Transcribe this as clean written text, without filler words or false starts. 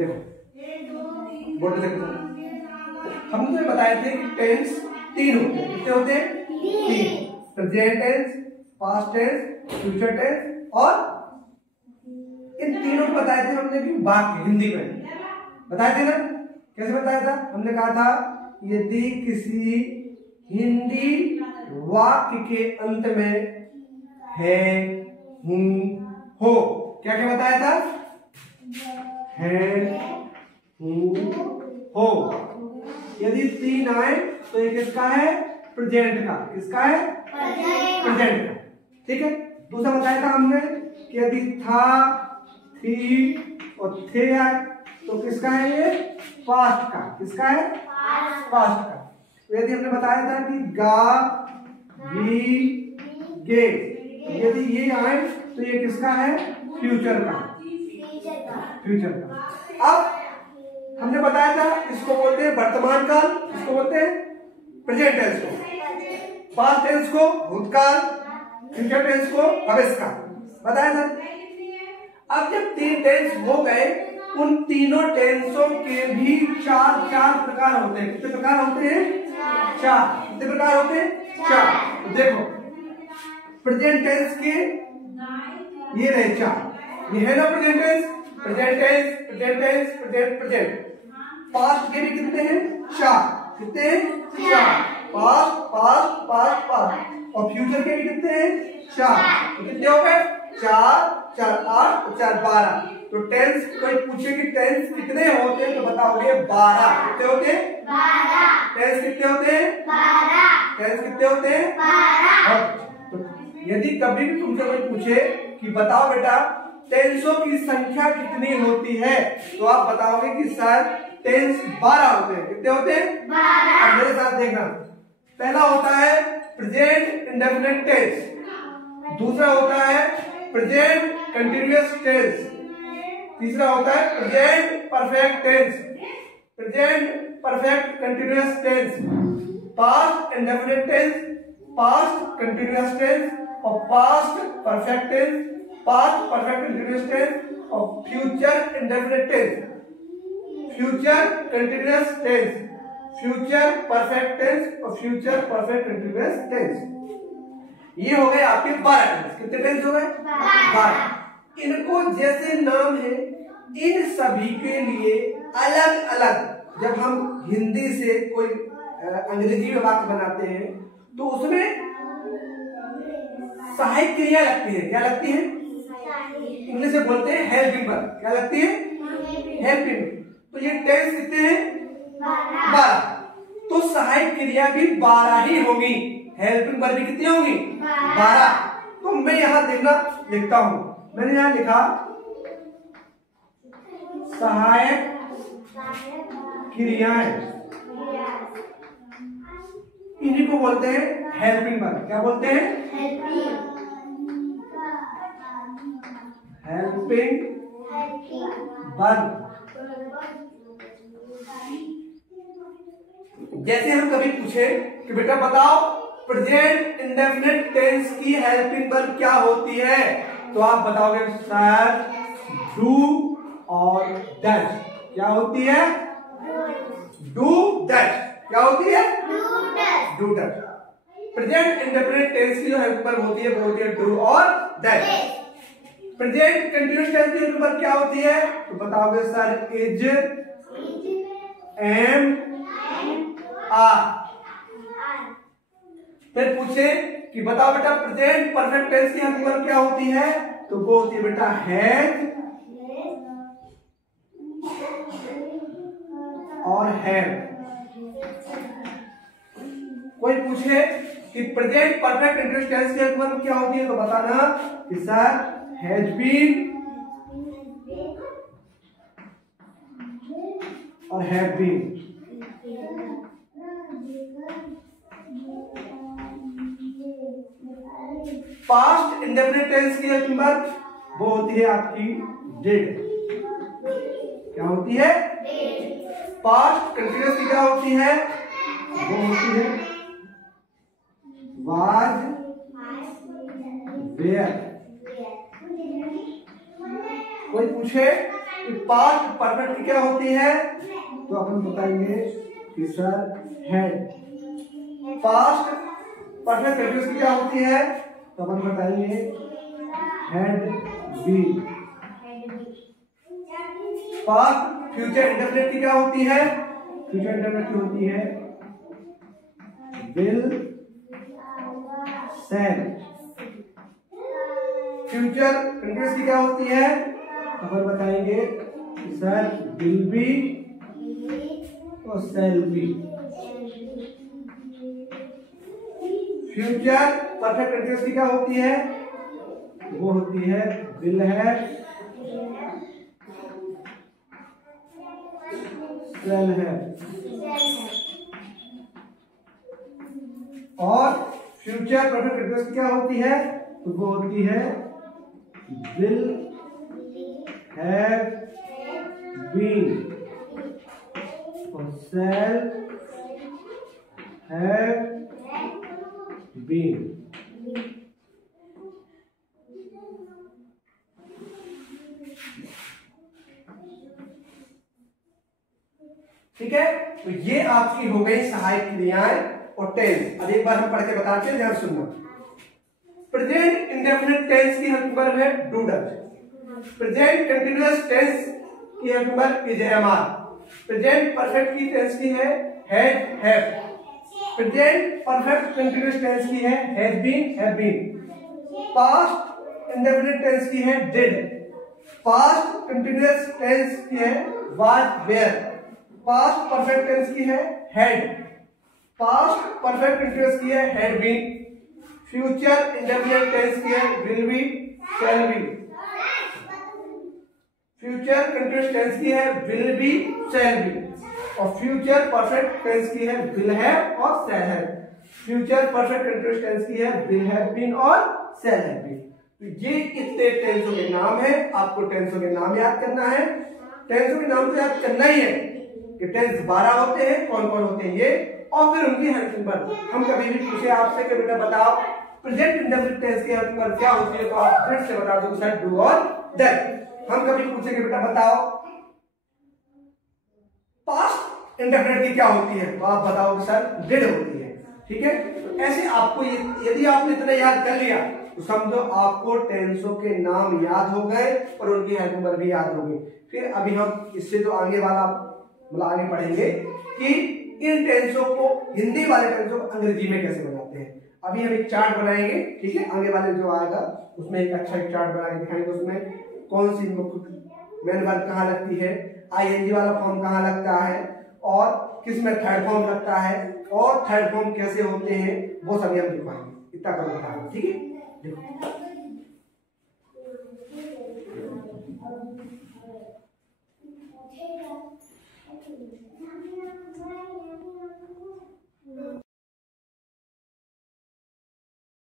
देखो बोर्ड देखो, हमने तो बताए थे कि टेंस 3 होते हैं। कितने होते हैं? 3। Present tense, past tense, future tense और इन तीनों को बताए थे हमने कि वाक्य हिंदी में बताए थे ना। कैसे बताया था? हमने कहा था यदि किसी हिंदी वाक्य के अंत में है, हूं, हो, क्या क्या बताया था? है, हूं, हो। यदि 3 आए तो ये किसका है? प्रेजेंट का। किसका है? प्रेजेंट का। ठीक है। दूसरा बताया था हमने कि यदि था, थी और थे आए तो किसका है? ये पास्ट का। किसका है? पास्ट का। तो यदि हमने बताया था कि गा, गी, गे, यदि ये आए तो ये किसका है? फ्यूचर का। फ्यूचर का। अब हमने बताया था इसको बोलते हैं वर्तमान काल, इसको बोलते हैं प्रेजेंट टेंस को, पास्ट टेंस को भूतकाल, फ्यूचर टेंस को भविष्यकाल बताया था। अब जब 3 टेंस हो गए, उन तीनों टेंसों के भी 4 प्रकार होते हैं। कितने प्रकार होते हैं? 4। कितने प्रकार होते हैं? 4। तो देखो प्रेजेंट टेंस के ये रहे 4। ये है ना present tense, present tense, present tense, present. Past के भी कितने हैं? 4। कितने हैं? 4। Past, past, past, past. और फ्यूचर के भी कितने हैं? 4। तो कितने हो गए? 4, 4, 8, 4, 12। तो टेंस कोई पूछे कि टेंस कितने होते हैं तो बताओगे 12। कितने होते हैं? 12। टेंस कितने होते हैं? 12। टेंस कितने होते हैं? 12। तो यदि कभी भी तुमसे कोई पूछे कि बताओ बेटा टेंसों की संख्या कितनी होती है, तो आप बताओगे कि सर टेंस 12 होते हैं। कितने होते हैं? 12। अब मेरे साथ देखना। पहला होता है प्रेजेंट इंडेफिनिट टेंस, दूसरा होता है प्रेजेंट कंटिन्यूअस टेंस, तीसरा होता है present perfect tense, present perfect continuous tense, past indefinite tense, past continuous tense और past perfect tense, past perfect continuous tense और future indefinite tense, future continuous tense, future perfect tense और future perfect continuous tense. ये हो गए आपके 12 tense. कितने tense हो गए? 12। इनको जैसे नाम है, इन सभी के लिए अलग अलग जब हम हिंदी से कोई अंग्रेजी में वाक्य बनाते हैं तो उसमें सहायक क्रिया लगती है। क्या लगती है? इंग्लिश में बोलते हैं हेल्पिंग वर्ब। क्या लगती है? हेल्पिंग। तो ये टेंस कितने हैं? 12। तो सहायक क्रिया भी 12 ही होगी। हेल्पिंग वर्ब भी कितनी होगी? 12। तो मैं यहां देखना लिखता हूं, मैंने यहां लिखा सहायक क्रियाएं, इन्हीं को बोलते हैं हेल्पिंग वर्ब। क्या बोलते हैं? Helping verb. जैसे हम कभी पूछे कि बेटा बताओ प्रेजेंट इंडेफिनिट टेंस की हेल्पिंग वर्ब क्या होती है, तो आप बताओगे सर डू और डज। क्या होती है? Do does. क्या होती है? Do does. Present indefinite tense की जो हेल्पिंग वर्ब होती है वो होती है डू और डज। प्रेजेंट कंटिन्यूअस टेंस की हेल्पिंग वर्ब क्या होती है तो बताओगे सर इज, एम, आर। फिर पूछे कि बताओ बेटा प्रेजेंट परफेक्ट टेंस की हेल्पिंग वर्ब क्या होती है तो वो होती है बेटा हैज और हैव। कोई पूछे कि प्रेजेंट परफेक्ट कंटिन्यूअस टेंस की हेल्पिंग वर्ब क्या होती है तो बताना कि सर हैज बीन और have been. Past indefinite tense की हेल्पिंग वर्ब वो होती है आपकी डिड। क्या होती है? पास्ट कंटिन्यूअस की क्या होती है? वो होती है वाज, वेयर। कोई पूछे पास्ट परफेक्ट की क्या होती है, तो अपन बताएंगे कि sir had. Past perfect continuous की क्या होती है, तो अपन बताएंगे had been. Past future indefinite की क्या होती है, फ्यूचर इंडेफिनिट की होती है विल शैल। फ्यूचर कंटिन्यूअस की क्या होती है, अपन बताएंगे सर विल बी और शैल बी। फ्यूचर परफेक्ट कंटिन्यूअस की क्या होती है, वो होती है विल है शैल है। और फ्यूचर परफेक्ट कंटिन्यूअस की क्या होती है, तो वो होती है विल हैव बीन और शैल हैव बीन। ठीक है, तो ये आपकी हो गई सहायक क्रियाएं और टेंस। अब एक बार हम पढ़ के बताते हैं, ध्यान सुनना। प्रेजेंट इंडेफिनिट टेंस की हेल्प वर्ब है do does. Present continuous tense की help verb is am are. Present perfect की टेंस की है had have. Present perfect continuous tense की है has been have been. Past indefinite tense की है डिड। पास्ट कंटीन्यूअस टेंस की है was were. Past perfect tense की है हैड। पास्ट परफेक्ट कंटीन्यूअस की है had been. Future indefinite tense की है will be shall be. Future continuous tense की है विल बी शैल बी। और फ्यूचर परफेक्ट टेंस की है विल हैव और shall have. Future perfect continuous tense की है विल हैव बीन और शैल हैव बीन। तो ये कितने टेंसों के नाम है, आपको टेंसों के नाम याद करना है। टेंसों के नाम तो याद करना ही है कि टेंस 12 होते हैं, कौन कौन होते हैं ये, और फिर उनकी हेल्पिंग वर्ब। हम कभी भी पूछे आपसे कि बेटा बताओ प्रेजेंट इंडेफिनिट टेंस की हेल्पिंग वर्ब क्या होती है, तो आप फिर से बता दो सर डू और डज। हम कभी पूछेंगे बेटा बताओ पास्ट इंडेफिनिट की क्या होती है, तो आप बताओ सर डिड होती है। ठीक है, तो ऐसे आपको यदि आपने इतना याद कर लिया तो समझो आपको टेंसों के नाम याद हो गए और उनकी हेल्पिंग वर्ब भी याद हो गई। फिर अभी हम इससे तो आगे वाला मतलब आगे पढ़ेंगे कि इन टेंसों को, हिंदी वाले टेंसों को अंग्रेजी में कैसे बनाते हैं। अभी हम एक चार्ट बनाएंगे, ठीक है, आगे वाले जो आएगा उसमें एक अच्छा चार्ट बना के दिखाएंगे। उसमें कौन सी मेन वर्ब कहाँ लगती है, आईएनजी वाला फॉर्म कहाँ लगता है, और किस में थर्ड फॉर्म लगता है, और थर्ड फॉर्म कैसे होते हैं, वो सभी हम दिखाएंगे। इतना करो, ठीक है। देखो